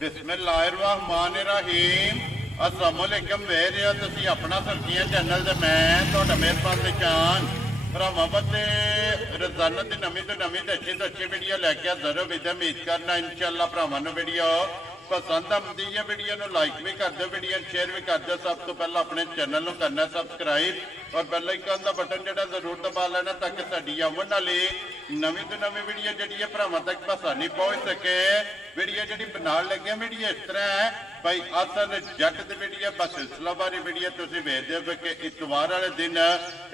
बिस्मिल्लाहिर्रहमानिर्रहीम अस्सलाम वालेकुम वेर हो तुसीं अपना सब्जियां चैनल ते मैं तुहाडा मेहरबान पहचान भरावां बंदे रोजाना की नवीं तो अच्छी वीडियो लैके हाज़र हो विद उम्मीद करना इंशाअल्लाह भरावां नूं वीडियो पसंद आती है। वीडियो को लाइक भी कर दो, वीडियो शेयर भी कर दो। सब तो पहले अपने चैनल को करना सबसक्राइब और बेल आइकन का बटन जो जरूर दबा लेना ताकि साड़ी आवन वाली नवीं तो नवीं वीडियो जी भरावां तक आसानी पहुँच सके। वीडियो जी बना लगे वीडियो इस तरह है भाई असल जट की वीडियो बस सिलसिलावारी वीडियो तुम वेखते हो कि इतवार वाले दिन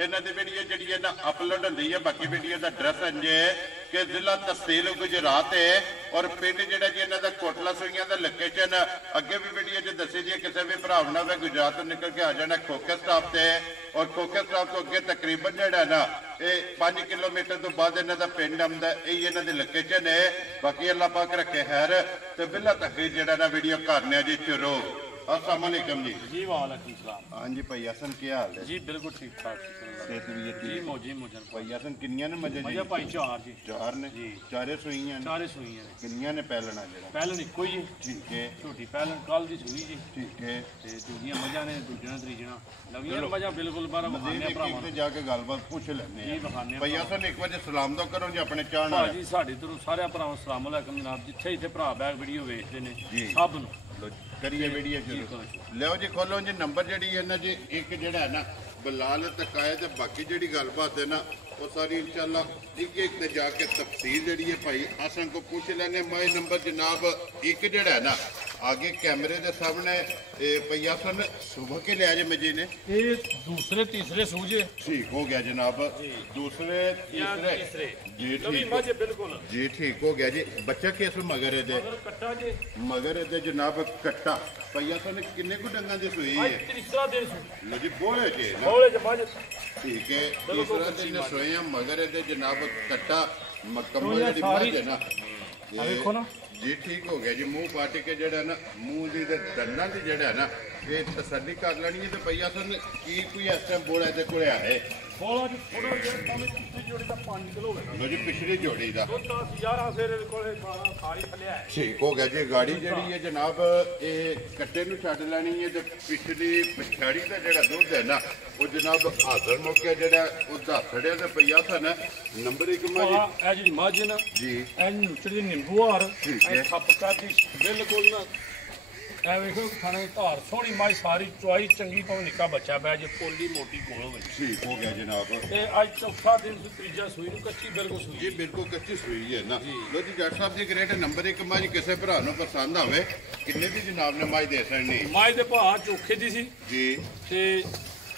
इन्हों की वीडियो जी है ना अपलोड होती है। बाकी वीडियो का एड्रैस इंजे कि जिला तहसील गुजरात है और पिंड जोड़ा जी इन्हों का कोटला सुइयां का लोकेशन अगे भी वीडियो च दसी दी है। किसी भी भरा ने गुजरात तो निकल के आ जाना खोखे स्टाफ से और खोखे स्टाफ तो अगे तकरीबन जोड़ा ना ये 5 किलोमीटर तो बाद इन्हों का पिंड आता यही इन्हों की लोकेशन है। बाकी अल्लाह पाक रखे खैर तो बिला तकरीर जोड़ा ना वीडियो करने जी शुरू। अस्सलाम वालेकुम जी। जी वालेकुम सलाम। हाँ जी भाई हसन क्या हाल है? जी बिल्कुल ठीक ठाक जी मौजी मुजन भाई हसन किन्नियां ने मजे मजा भाई चार जी चार ने जी चारे सुइयां ने चारे सुइयां ने किन्नियां ने पहलना जरा पहलन इको ही ठीक है छोटी पहलन कल दी सुई जी ठीक है ते दूजियां मजा ने दूजना त्रीजना लवियां मजा बिल्कुल बारा बखाने भरावां ते जाके गलबात पूछ लेने जी बखाने भाई हसन एक बार सलाम तो करो जी अपने चाहने वाले जी साडे तरफ सारे भरावां अस्सलाम वालेकुम जनाब जिथे इथे भरा बैग वीडियो वेखदे ने जी सब नु करिए वीडियो शुरू लियो जी खोलो जी नंबर जी है ना जी एक जड़ा है ना बलाल तकाए तो बाकी जी गलबात है ना वो सारी इंशाल्लाह एक ने जाके तफसील जी है भाई असन को पूछ लेने। मैं नंबर जनाब एक जड़ा है ना आगे कैमरे के सामने भैया सन सुबह के लिया जे मजी ने ये दूसरे तीसरे सूजे ठीक हो गया जनाब दूसरे तीसरे जी ठीक बिल्कुल जी ठीक हो गया जी। बच्चा किस मगर है कट्टा जी मगर है जनाब कट्टा भैया सन किन्ने को डंगा की सुई है तीसरा दिन लो जी बोले जी ठीक है तीसरा दिन सोए मगर है जनाब कट्टा मकम्मल जी है ना देखो ना जी ठीक हो गया जी। मुंह पाट के जड़ा ना मुंह की दंदा की जड़ा है ना ये तसल्ली कर लेनी है। तो भैया सन की कोई इस टाइम बोला है को है लो जी पिछली जोड़ी का ठीक हो गया जी। गाड़ी जी है जनाब ये कट्टे नूं छड्ड लैनी है। पिछली पिछाड़ी का जो दुध है ना वो जनाब हाजर मौके जो दसड़े तो भैया सन नंबर एक जी मझ ना जी नुचड़ी नींबू हार बिल्कुल ना वेखो खाने धार सोहनी मझ सारी चुआई चंगी भावें निक्का बच्चा बह जे पोली मोटी कोल होवे ठीक हो गया जनाब। अज चौथा दिन तीजा सूई कच्ची बिल्कुल सूई जी बिल्कुल कच्ची सूई है ना। लो जी जट साहब जी ग्रेट नंबर एक मझ किसी भरा नूं पसंद आवे किन्ने दी जनाब ने मझ दे सकनी मझ दे भाव चोखे दी सी जी ते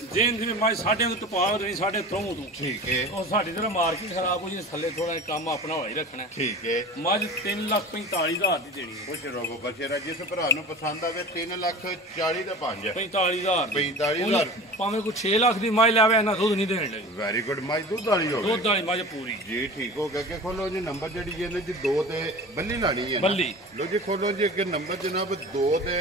जेन दिन मझ साढ़े तो टपा देनी साढ़े थ्रों तू ठीक है और साडी तरह मार्केट खराब हो जी थले थोड़ा काम अपना हो ही रखना ठीक है। मझ 3,45,000 दी देनी है खुश रहो बचेरा जिस भरा नूं पसंद आवे 3,40,000 दा 5 45,000 भावें कोई 6 लाख दी मझ लावे ना दूध नहीं देने लगी वेरी गुड मझ दूध वाली हो दूध वाली मझ पूरी जी ठीक हो गया कि खोलो जी नंबर जी है जी 2 ते बल्ली लानी है बल्ली लो जी खोलो जी अगे नंबर जनाब 2 ते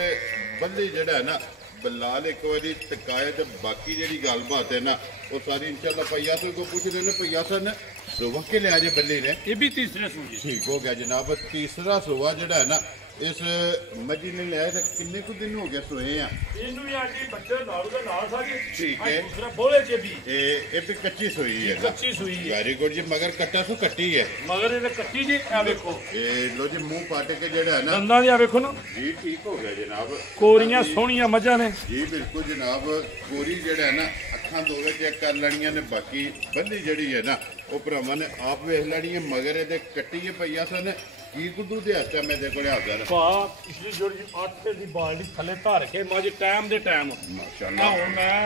बल्ली जेड़ा है ना बलाल एक बारी तकाए तो बाकी जी गलबात है ना वो सारी इंशाल्लाह भैया सन को पूछ लेने। भैया सन सुबह के लिया जे बल्ली ने ये भी तीसरे सूजी ठीक हो गया जनाब। तीसरा सुबह जड़ा है ना इस मजी ने लिया तो किन्ने कुछ दिन हो गए सोए हैं ठीक है। ये भी कच्ची सुई है कच्ची सुई है वेरी गुड जी। मगर कट्टा सो कट्टी है मगर ये कट्टी जी देखो लो जी मुंह पाट के जड़ा है ना दंदां दी देखो ना जी ठीक हो गया जनाब। कोरियां सोहणियां मझां ने जी बिल्कुल जनाब। कोरी जड़ा है ना अखां दोवे चेक कर लैनियां ने बाकी बल्ली जड़ी है ना वो भरावां ने आप वेख लैनी है मगर ये कट्टी है भैया सन की कुदू दे हत्या मेरे को हाजर पिछली जोड़ी 8 दी बाल्टी थले धर के मज टाइम दे टाइम माशाल्लाह हुण मैं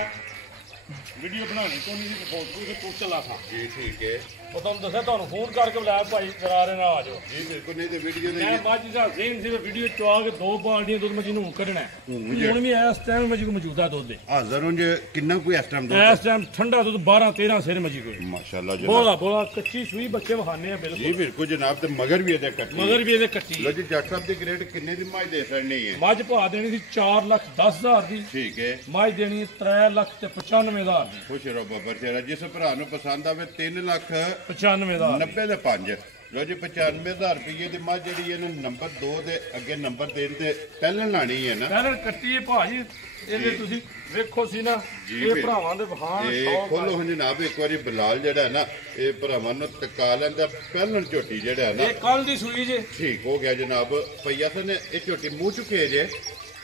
वीडियो बनानी तो नहीं फोटो से कुछ चला था जी ठीक है। वो तुम दसा तुम फोन करके बुलाया भाई करारे ना आ जाओ जी बिल्कुल नहीं तो वीडियो मैं बाद जी जेन से वीडियो चुआ के 2 बाल्टियां दूध मजी नूं कढना है हुण भी इस टाइम मजी को मौजूदा दूध दे हाजर हूं जे किन्ना कोई इस टाइम दूध इस टाइम ठंडा दूध 12-13 सेर मजी कोई माशाल्लाह बोला बोला कच्ची सुई बच्चे वहाने हैं बिल्कुल जी बिल्कुल जनाब। ते मगर भी ਇਹਦੇ ਕੱਟੀ मगर भी ਇਹਦੇ ਕੱਟੀ लो जी जट साहब ਦੀ ग्रेड किन्ने ਦੀ ਮੱਝ ਦੇ ਸਕਣੀ ਹੈ मज भा देनी थी 4,10,000 दी ठीक है। मज देनी 3,95,000 दी खुश रहो बाबा तेरा जिस भरा ਨੂੰ ਪਸੰਦ ਆਵੇ 3,95,000 95,000 90 ਦੇ 5 ਲੋ ਜੀ 95000 ਰੁਪਏ ਦੀ ਮੱਝ ਜਿਹੜੀ ਇਹਨੂੰ ਨੰਬਰ 2 ਦੇ ਅੱਗੇ ਨੰਬਰ ਦੇਣ ਤੇ ਪਹਿਲਾਂ ਲਾਣੀ ਹੈ ਨਾ। ਪਹਿਲਾਂ ਕੱਟੀ ਹੈ ਭਾਜੀ, ਇਹਦੇ ਤੁਸੀਂ ਵੇਖੋ ਸੀ ਨਾ, ਇਹ ਭਰਾਵਾਂ ਦੇ ਵਹਾਨ ਇਹ ਖੋਲੋ ਹੁਣ ਜਨਾਬ ਇੱਕ ਵਾਰੀ ਬਲਾਲ ਜਿਹੜਾ ਹੈ ਨਾ ਇਹ ਭਰਾਵਾਂ ਨੂੰ ਟਕਾ ਲੈਂਦਾ। ਪਹਿਲਾਂ ਝੋਟੀ ਜਿਹੜਾ ਹੈ ਨਾ ਇਹ ਕੱਲ ਦੀ ਸੂਈ ਜੇ, ਠੀਕ ਹੋ ਗਿਆ ਜਨਾਬ। ਪਈਆ ਸਨ ਇਹ ਝੋਟੀ ਮੂੰਹ ਚੁੱਕੇ ਜੇ,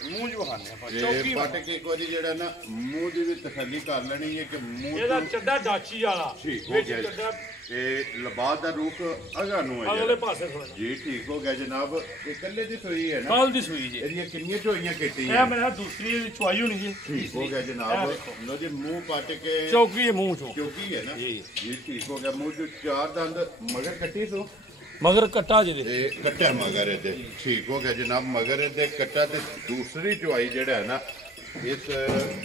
ਮੂੰਹ ਚ ਵਹਾਨੇ ਆ ਭਾਜੀ, ਇਹ ਚੌਕੀ ਪੱਟ ਕੇ ਇੱਕ ਵਾਰੀ ਜਿਹੜਾ ਨਾ ਮੂੰਹ ਦੀ ਵੀ ਤਸੱਲੀ ਕਰ ਲੈਣੀ ਹੈ ਕਿ ਮੂੰਹ ਇਹਦਾ ਚੱਡਾ ਡਾਚੀ ਵਾਲਾ ਠੀਕ ਹੋ ਵਿੱਚ ਗਿਆ ਜੀ। ਚੱਡਾ ਇਹ ਲਬਾਦ ਦਾ ਰੂਪ ਅਗਾ ਨੂੰ ਹੈ ਅਗਲੇ ਜਿਹੜਾ। ਪਾਸੇ ਥੋੜਾ ਜੀ ਠੀਕ ਹੋ ਗਿਆ ਜਨਾਬ। ਇਹ ਇਕੱਲੇ ਦੀ ਸੂਈ ਹੈ ਨਾ, ਕੱਲ ਦੀ ਸੂਈ ਜੇ। ਇਹਦੀਆਂ ਕਿੰਨੀਆਂ ਝੋਈਆਂ ਇਹ ਕੀਤੀਆਂ? ਮੇਰਾ ਦੂਸਰੀ ਇਹਦੀ ਚੁਆਈ ਹੋਣੀ ਜੀ। ਠੀਕ ਹੋ ਗਿਆ ਇਹ ਜਨਾਬ। ਦੇਖੋ। ਲੋ ਜੀ ਮੂੰਹ ਪੱਟ ਕੇ ਚੌਕੀ ਹੈ ਮੂੰਹ ਚੋਂ, ਚੌਕੀ ਹੈ ਨਾ ਜੀ। ਜੀ ਠੀਕ ਹੋ ਗਿਆ। ਮੂੰਹ ਚ 4 ਦੰਦ ਮਗਰ ਕੱਟੀ ਸੋ ਮਗਰ ਕੱਟਾ ਜਿਹਦੇ ਇਹ ਕੱਟਿਆ ਮਗਰ ਇਹਦੇ। ਠੀਕ ਹੋ ਗਿਆ ਜਨਾਬ। ਮਗਰ ਇਹਦੇ ਕੱਟਾ ਤੇ ਦੂਸਰੀ ਚੁਆਈ ਜਿਹੜਾ ਹੈ ਨਾ ਇਸ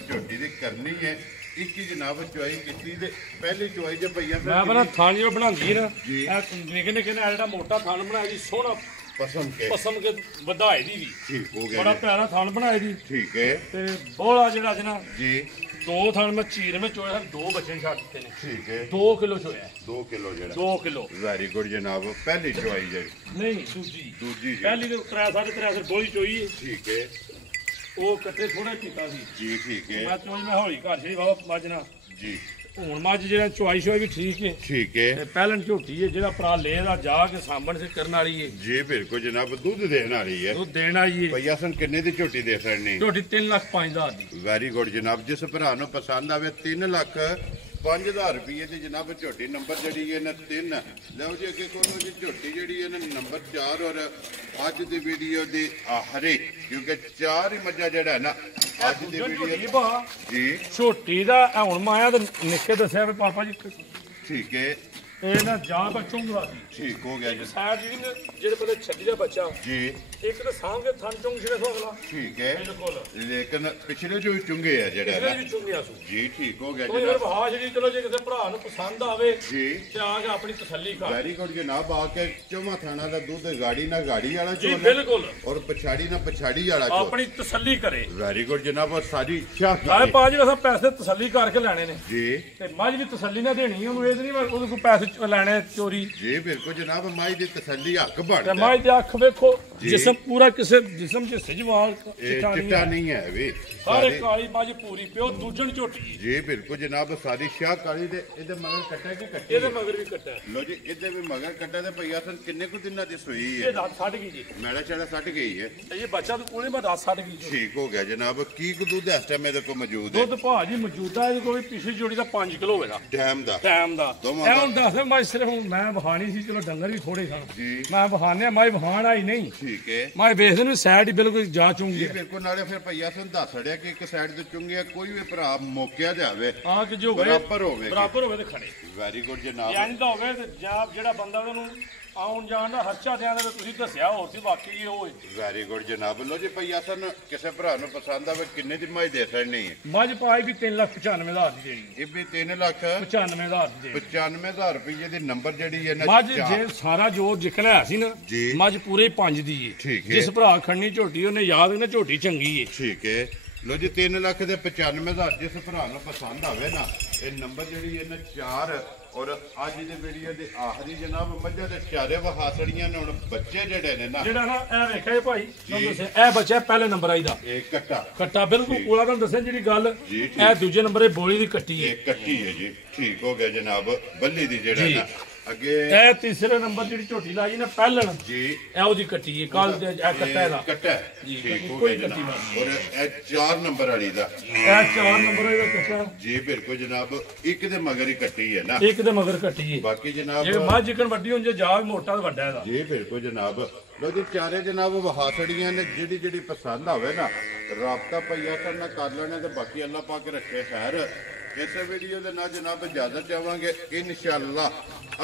ਝੋਟੀ ਦੀ ਕਰਨੀ ਹੈ। ਇੱਕ ਹੀ ਜਨਾਬ ਚੁਆਈ ਕੀਤੀ ਤੇ ਪਹਿਲੀ ਚੁਆਈ ਜੇ ਪਈਆਂ ਮੈਂ ਬਣਾ ਥਾਂ ਜਿਹਾ ਬਣਾਉਂਦੀ ਨਾ, ਜੀ। ਇਹ ਨਿੱਕੇ ਨਿੱਕੇ ਨੇ ਜਿਹੜਾ ਮੋਟਾ ਥਾਨ ਬਣਾਇਆ ਜੀ, ਸੋਹਣਾ ਪਸੰਦ ਕੇ ਪਸੰਦ ਕੇ ਵਧਾਏ ਦੀ ਵੀ ਠੀਕ ਹੋ ਬੜਾ ਗਿਆ ਪਿਆਰਾ ਥਾਨ ਬਣਾਏ ਦੀ। ਠੀਕ ਹੈ ਤੇ ਬੋਲਾ ਜਿਹੜਾ ਜਨਾ ਜੀ। 2 ਥਾਨ ਮੈਂ ਚੀਰ ਮੈਂ ਚੋਇਆ, 2 ਬੱਚੇ ਛੱਡ ਦਿੱਤੇ ਨੇ। ਠੀਕ ਹੈ 2 ਕਿਲੋ ਚੋਇਆ, 2 ਕਿਲੋ ਜਿਹੜਾ 2 ਕਿਲੋ ਵੈਰੀ ਗੁੱਡ ਜਨਾਬ। ਪਹਿਲੀ ਚੁਆਈ ਜਿਹੜੀ ਨਹੀਂ ਦੂਜੀ ਦੂਜੀ ਜੀ ਪਹਿਲੀ ਤੇ 3.5 ਬੋਲੀ ਚੋਈ ਹੈ, ਠੀਕ ਹੈ ਉਹ ਕੱਟੇ ਥੋੜਾ ਕੀਤਾ ਸੀ ਜੀ। ਠੀਕ ਹੈ ਮੈਂ ਚੋਈ ਮੈਂ ਹੌਲੀ ਘਰ ਸੀ ਬਾਬਾ ਮੱਝ ਨਾ। ਜੀ ਹੁਣ ਮੱਝ ਜਿਹੜਾ ਚੁਆਈ ਸ਼ੋਈ ਵੀ ਠੀਕ ਹੈ ਠੀਕ ਹੈ ਤੇ ਪਹਿਲਾਂ ਝੋਟੀ ਹੈ ਜਿਹੜਾ ਭਰਾ ਲੈ ਦਾ ਜਾ ਕੇ ਸਾਂਭਣ ਸੇ ਕਰਨ ਵਾਲੀ ਹੈ, ਜੀ ਬਿਲਕੁਲ ਜਨਾਬ। ਦੁੱਧ ਦੇਣ ਵਾਲੀ ਹੈ। ਉਹ ਦੇਣ ਵਾਲੀ ਹੈ। ਪਈਆ ਸਨ ਕਿੰਨੇ ਦੀ ਝੋਟੀ ਦੇ ਸਕਣੀ? ਝੋਟੀ 3,05,000 ਦੀ। ਵੈਰੀ ਗੁੱਡ ਜਨਾਬ। ਜਿਸ ਭਰਾ ਨੂੰ ਪਸੰਦ ਆਵੇ 3,05,000 ਰੁਪਏ ਦੀ ਜਨਾਬ ਝੋਟੀ ਨੰਬਰ ਜਿਹੜੀ ਹੈ ਨਾ 3। ਲਓ ਜੀ ਅੱਗੇ ਕੋਲੋਂ ਜੀ ਝੋਟੀ ਜਿਹੜੀ ਹੈ ਨਾ ਨੰਬਰ 4 ਔਰ ਅੱਜ ਦੀ ਵੀਡੀਓ ਦੀ ਆਖਰੀ ਕਿਉਂਕਿ 4 ਹੀ ਮੱਝਾਂ ਜਿਹੜਾ ਹੈ ਨਾ ਅੱਜ ਦੀ ਵੀਡੀਓ ਭਾ ਜੀ ਝੋਟੀ ਦਾ ਇਹ ਹੁਣ ਮਾਇਆ ਤੇ ਨਿੱਕੇ ਦੱਸਿਆ ਵੀ ਪਾਪਾ ਜੀ ਠੀਕ ਹੈ ਇਹ ਨਾ ਜਾਂ ਬੱਚੋਂ ਦਾ ਸੀ ਠੀਕ ਹੋ ਗਿਆ ਜੀ ਸਾਈਡ ਜਿਹੜੀ ਨਾ ਜਿਹੜੇ ਪਹਿਲੇ ਛੱਡੀ ਦਾ ਬੱਚਾ ਜੀ ਇੱਕ ਤਾਂ ਸਾਂਭ ਕੇ ਥਣ ਚੋਂ ਜਿਹੜੇ ਸੋ ਅਗਲਾ ਠੀਕ ਹੈ ਬਿਲਕੁਲ ਲੇਕਿਨ ਪਿਛਲੇ ਜੋ ਚੁੰਗੇ ਆ ਜਿਹੜਾ ਇਹਦੇ ਨਾ ਵੀ ਚੁੰਗਿਆ ਸੂ ਜੀ ਠੀਕ ਹੋ ਗਿਆ ਕੋਈ ਜਨਾਬ ਵਹਾ ਜਿਹੜੀ ਚਲੋ ਜੇ ਕਿਸੇ ਭਰਾ ਨੂੰ ਪਸੰਦ ਆਵੇ ਜੀ ਤੇ ਆ ਕੇ ਆਪਣੀ ਤਸੱਲੀ ਕਰ। ਵੈਰੀ ਗੁੱਡ ਜਨਾਬ। ਆ ਕੇ ਚੌਵਾਂ ਥਾਣਾ ਦਾ ਦੁੱਧ ਗਾੜੀ ਨਾ ਗਾੜੀ ਵਾਲਾ ਜੀ ਚੋਲ ਬਿਲਕੁਲ ਔਰ ਪਛਾੜੀ ਨਾ ਪਛਾੜੀ ਵਾਲਾ ਚੋਲ। ਆਪਣੀ ਤਸੱਲੀ ਕਰੇ। ਵੈਰੀ ਗੁੱਡ ਜਨਾਬ। ਔਰ ਸਾਰੀ ਸ਼ਾਹ ਸਾਰੇ ਪੰਜ ਜਿਹੜਾ ਪੈਸੇ ਤਸੱਲੀ ਕਰਕੇ ਲੈਣੇ ਨੇ ਜੀ ਤੇ ਮੱਝ ਦੀ ਤਸੱਲੀ ਨਾ ਦੇਣੀ ਉਹਨੂੰ ਇਹ ਨਹੀਂ ਉਹਦੇ ਕੋਲ ਪੈਸੇ ਲੈਣੇ ਚੋਰੀ। ਜੀ ਬਿਲਕੁਲ ਜਨਾਬ। ਮਾਈ ਦੀ ਤਸੱਲੀ ਹੱਕ ਤੇ ਬਣਦਾ ਮੱਝ ਦੀ ਅੱਖ ਵੇਖੋ ਜੀ। ਜਿਸਮ ਪੂਰਾ ਕਿਸੇ ਜਿਸਮ 'ਚ ਸਿਜਵਾਲ ਇਹ ਚਿੱਟਾ ਚਿੱਟਾ ਨਹੀਂ ਨਹੀਂ ਹੈ ਵੀ ਸਾਰੇ ਕਾਲੀ ਮੱਝ ਪੂਰੀ ਪਿਓ ਦੂਜਣ ਝੋਟੀ ਜੀ ਬਿਲਕੁਲ ਜਨਾਬ। ਸਾਰੀ ਸ਼ਾਹ ਕਾਲੀ ਦੇ ਇਹਦੇ ਮਗਰ ਕੱਟਾ ਕਿ ਕੱਟੀ ਇਹਦੇ ਮਗਰ ਵੀ ਕੱਟਾ ਲੋ ਜੀ ਇਹਦੇ ਵੀ ਮਗਰ ਕੱਟਾ ਤੇ ਪਈਆ ਸਨ ਕਿੰਨੇ ਕੁ ਦਿਨਾਂ ਦੀ ਸੂਈ ਇਹ ਹੈ? ਰਾਤ ਛੱਡ ਗਈ ਜੀ ਮੈੜਾ ਛੜਾ ਸੱਟ ਗਈ ਹੈ। ਇਹ ਬੱਚਾ ਤਾਂ ਕੋਲੇ ਮੈਂ ਰਾਤ ਛੱਡ ਗਈ ਜੀ। ਠੀਕ ਹੋ ਗਿਆ ਜਨਾਬ। ਕੀ ਕੁ ਦੁੱਧ ਇਸ ਟਾਈਮ ਇਹਦੇ ਕੋਲ ਮੌਜੂਦ ਹੈ? ਦੁੱਧ ਭਾਜੀ ਮੌਜੂਦਾ ਇਹਦੇ ਕੋਲ ਪਿਛਲੀ ਜੋੜੀ ਦਾ 5 ਕਿਲੋ ਹੋਵੇਗਾ ਟਾਈਮ ਦਾ ਟਾਈਮ ਦਾ। ਦੋਵਾਂ ਇਹ ਦਾ। ਹੁਣ ਦੱਸ ਮੈਂ ਸਿਰਫ ਮੈਂ ਵਹਾਣੀ ਸੀ, ਚਲੋ ਡੰਗਰ ਵੀ ਥੋੜੇ ਸਨ ਜੀ ਮੈਂ ਵਹਾਨਿਆ ਮੈਂ ਵਹਾਣ ਆਈ ਨਹੀਂ ਠੀਕ ਹੈ ਮੈਂ ਵੇਖਦੇ ਨੂੰ ਸਾਈਡ ਹੀ ਬਿਲਕੁਲ ਜਾ ਜੀ ਚੁੰਗੀ ਬਿਲਕੁਲ। ਨਾਲੇ ਫਿਰ ਭਈਆ ਤੁਹਾਨੂੰ ਦੱਸ ਰਿਹਾ ਕਿ ਇੱਕ ਸਾਈਡ ਤੇ ਚੁੰਗਿਆ ਕੋਈ ਵੀ ਭਰਾ ਮੌਕਿਆ ਜਾਵੇ ਆ ਕਿ ਜੋ ਬਰਾਬਰ ਹੋਵੇ। ਬਰਾਬਰ ਹੋਵੇ ਤੇ ਖੜੇ ਵੈਰੀ ਗੁੱਡ ਜਨਾਬ। ਇੰਜ ਦਾ ਹੋਵੇ ਤੇ ਜਾਂ ਜਿਹੜਾ ਬੰਦਾ ਉਹਨੂੰ ਆਉਣ ਜਾਣ ਦਾ ਖਰਚਾ ਦਿਆਂਦਾ ਤੇ ਤੁਸੀਂ ਦੱਸਿਆ ਹੋਰ ਸੀ ਵਾਕਈ ਉਹ ਹੈ। ਵੈਰੀ ਗੁੱਡ ਜਨਾਬ। ਲੋ ਜੀ ਭਈਆ ਤੁਹਾਨੂੰ ਕਿਸੇ ਭਰਾ ਨੂੰ ਪਸੰਦ ਆਵੇ ਕਿੰਨੇ ਦੀ ਮਾਈ ਦੇ ਸਕਣੀ ਹੈ? ਮੱਝ ਪਾਈ ਵੀ 3,95,000 ਦੀ ਦੇਣੀ ਇਹ ਵੀ 3,95,000 95,000 ਦੀ ਦੇਣੀ। ਰੁਪਏ ਦੀ ਨੰਬਰ ਜਿਹੜੀ ਹੈ ਨਾ ਮੱਝ ਚਾਰ। ਜੇ ਸਾਰਾ ਜੋਰ ਜਿਕਣਾ ਹੈ ਸੀ ਨਾ ਜੀ। ਮੱਝ ਪੂਰੇ 5 ਦੀ ਠੀਕ ਹੈ। ਹੈ। ਜਿਸ ਭਰਾ ਖੜਨੀ ਝੋਟੀ ਉਹਨੇ ਯਾਦ ਨਾ ਝੋਟੀ ਚੰਗੀ ਹੈ। ਠੀਕ ਹੈ। ਲੋ ਜੀ 3,95,000 ਜਿਸ ਭਰਾ ਨੂੰ ਪਸੰਦ ਆਵੇ ਨਾ ਇਹ ਨੰਬਰ ਜਿਹੜੀ ਹੈ ਨਾ 4 ਔਰ ਅੱਜ ਦੀ ਵੀਡੀਓ ਦੇ ਆਖਰੀ ਜਨਾਬ ਮੱਝਾਂ ਦੇ ਚਾਰੇ ਵਹਾਸੜੀਆਂ ਨੇ ਹੁਣ ਬੱਚੇ ਜਿਹੜੇ ਨੇ ਨਾ ਜਿਹੜਾ ਨਾ ਇਹ ਵੇਖਿਆ ਭਾਈ ਤੁਹਾਨੂੰ ਦੱਸਿਆ ਇਹ ਬੱਚਾ ਪਹਿਲੇ ਨੰਬਰ ਆਈ ਦਾ ਇਹ ਕੱਟਾ ਕੱਟਾ ਬਿਲਕੁਲ ਕੋਲਾ ਤੁਹਾਨੂੰ ਦੱਸਿਆ ਜਿਹੜੀ ਗੱਲ ਜੀ, ਠੀਕ। ਇਹ ਦੂਜੇ ਨੰਬਰ ਇਹ ਬੋਲੀ ਦੀ ਕੱਟੀ ਹੈ। ਇਹ ਕੱਟੀ ਹੈ ਜੀ। ਠੀਕ ਹੋ ਗਿਆ ਜਨਾਬ। ਬੱਲੀ ਦੀ ਜਿਹੜਾ ਜੀ। ਨਾ ਅੱਗੇ ਇਹ ਤੀਸਰੇ ਨੰਬਰ ਜਿਹੜੀ ਝੋਟੀ ਲਾਈ ਨਾ ਪਹਿਲਣ ਜੀ ਇਹ ਉਹਦੀ ਕੱਟੀ ਹੈ ਕੱਲ ਇਹ ਕੱਟਾ ਇਹਦਾ ਕੱਟਾ ਜੀ, ਠੀਕ ਹੋ ਕੋਈ ਗਿਆ ਕੱਟੀ ਜਨਾਬ। ਨਹੀਂ। ਔਰ ਇਹ 4 ਨੰਬਰ ਵਾਲੀ ਦਾ ਇਹ 4 ਨੰਬਰ ਇਹਦਾ ਕੱਟਾ ਜੀ ਬਿਲਕੁਲ ਜਨਾਬ। ਇੱਕ ਦੇ ਮਗਰ ਹੀ ਕੱਟੀ ਹੈ ਨਾ ਇੱਕ ਦੇ ਮਗਰ ਕੱਟੀ ਹੈ। ਬਾਕੀ ਜਨਾਬ ਜੇ ਮੱਝ ਜਿਕਣ ਵੱਡੀ ਹੁੰਦੀ ਜਾਗ ਮੋਟਾ ਤੇ ਵੱਡਾ ਇਹਦਾ। ਜੀ ਬਿਲਕੁਲ ਜਨਾਬ। ਲੋ ਜੀ ਚਾਰੇ ਜਨਾਬ ਵਹਾਸੜੀਆਂ ਨੇ ਜਿਹੜੀ ਜਿਹੜੀ ਪਸੰਦ ਆਵੇ ਨਾ ਰਾਬਤਾ ਪਈਆ ਕਰਨਾ ਕਰ ਲੈਣਾ ਤੇ ਬਾਕੀ ਅੱਲਾਹ ਪਾਕ ਰੱਖੇ ਖੈਰ। ਇਸੇ ਵੀਡੀਓ ਦੇ ਨਾਲ ਜਨਾਬ ਇਜਾਜ਼ਤ ਚਾਹਾਂਗੇ ਇਨਸ਼ਾਅੱਲਾ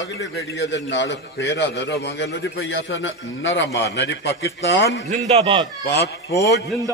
ਅਗਲੀ ਵੀਡੀਓ ਦੇ ਨਾਲ ਫੇਰ ਹਾਜ਼ਰ ਹੋਵਾਂਗੇ। ਲੋ ਜੀ ਪਈਆ ਸਨ ਨਾਰਾ ਮਾਰਨਾ ਜੀ ਪਾਕਿਸਤਾਨ ਜ਼ਿੰਦਾਬਾਦ ਪਾਕ ਫੌਜ ਜ਼ਿੰਦਾ